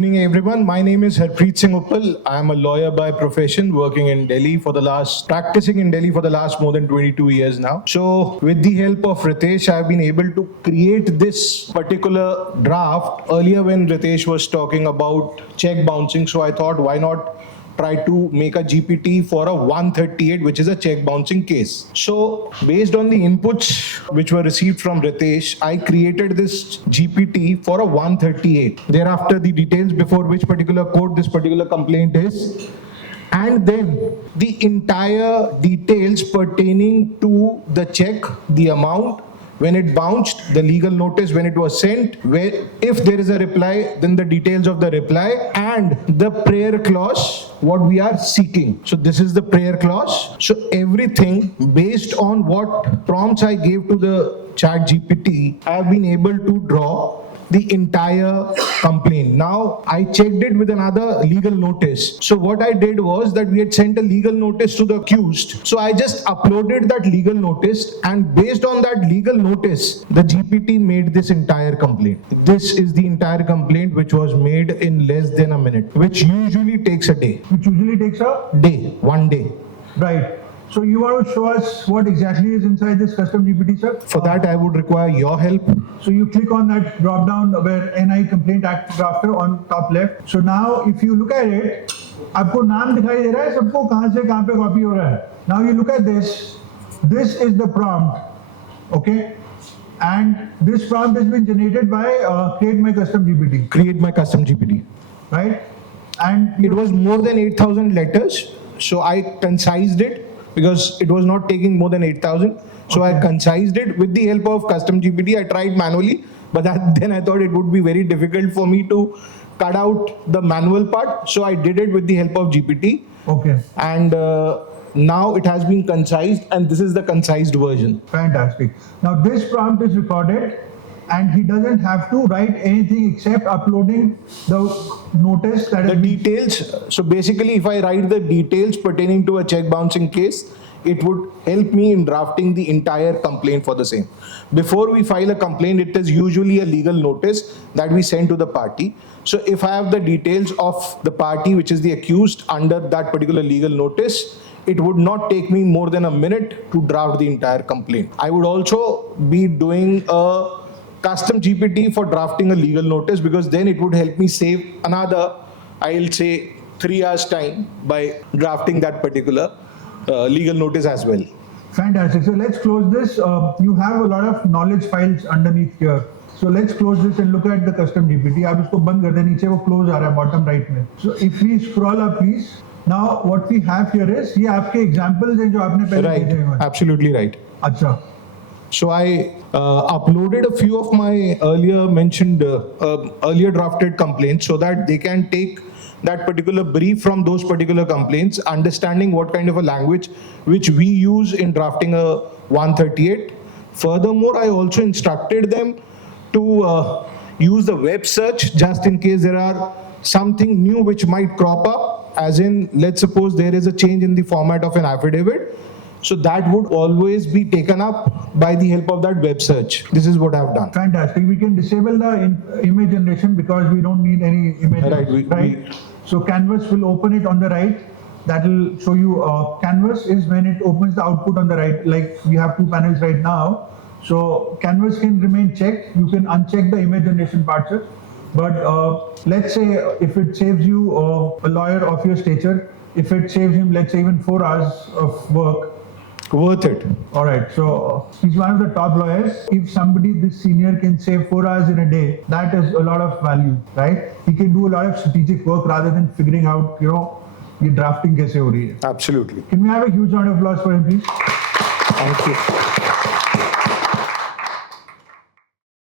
evening, everyone. My name is Harpreet Singh Uppal. I am a lawyer by profession, practicing in Delhi for the last more than 22 years now. So, with the help of Ritesh, I have been able to create this particular draft earlier when Ritesh was talking about check bouncing. So, I thought, why not try to make a GPT for a 138, which is a check bouncing case. So based on the inputs which were received from Ritesh, I created this GPT for a 138. Thereafter, the details before which particular court this particular complaint is, and then the entire details pertaining to the check, the amount, when it bounced, the legal notice when it was sent, where if there is a reply, then the details of the reply, and the prayer clause, what we are seeking. So this is the prayer clause. So everything based on what prompts I gave to the chat GPT, I have been able to draw the entire complaint. Now, I checked it with another legal notice. So what I did was that we had sent a legal notice to the accused. So I just uploaded that legal notice, and based on that legal notice, the GPT made this entire complaint. This is the entire complaint which was made in less than a minute, which usually takes a day. Which usually takes a day, 1 day. Right. So you want to show us what exactly is inside this custom GPT, sir? For that, I would require your help. So you click on that drop down where NI Complaint Act Drafter on top left. So now if you look at it, आपको नाम दिखाई दे रहा है सबको कहाँ से कहाँ पे कॉपी हो रहा है. Now you look at this. This is the prompt, okay? And this prompt has been generated by Create My Custom GPT. Create My Custom GPT. Right? And it was more than 8,000 letters. So I concised it, because it was not taking more than 8,000. So I concised it with the help of custom GPT. I tried manually, but then I thought it would be very difficult for me to cut out the manual part. So I did it with the help of GPT. Okay. And now it has been concised, and this is the concised version. Fantastic. Now this prompt is recorded, and he doesn't have to write anything except uploading the notice that the details. So basically, if I write the details pertaining to a check bouncing case, it would help me in drafting the entire complaint for the same. Before we file a complaint, it is usually a legal notice that we send to the party. So if I have the details of the party, which is the accused, under that particular legal notice, it would not take me more than a minute to draft the entire complaint. I would also be doing a custom GPT for drafting a legal notice, because then it would help me save another, I'll say, 3 hours time by drafting that particular legal notice as well. Fantastic. So let's close this. You have a lot of knowledge files underneath here. So let's close this and look at the custom GPT. आप इसको बंद कर दें, नीचे वो close आ रहा है bottom right में. So if we scroll up, please. Now what we have here is ये आपके examples हैं जो आपने पहले भेजे हैं. Right. Absolutely right. अच्छा. So I uploaded a few of my earlier drafted complaints, so that they can take that particular brief from those particular complaints, understanding what kind of a language which we use in drafting a 138. Furthermore, I also instructed them to use the web search, just in case there are something new which might crop up, as in, let's suppose there is a change in the format of an affidavit. So that would always be taken up by the help of that web search. This is what I've done. Fantastic. We can disable the image generation because we don't need any images. Right. So Canvas will open it on the right. That will show you. Canvas is when it opens the output on the right. Like we have 2 panels right now. So Canvas can remain checked. You can uncheck the image generation part, sir. But let's say if it saves you a lawyer of your stature, if it saves him, let's say, even 4 hours of work, worth it. All right, so he's one of the top lawyers. If somebody this senior can save 4 hours in a day, that is a lot of value, right? He can do a lot of strategic work rather than figuring out, ये drafting कैसे हो रही है. Absolutely. Can we have a huge round of applause for him, please? Thank you.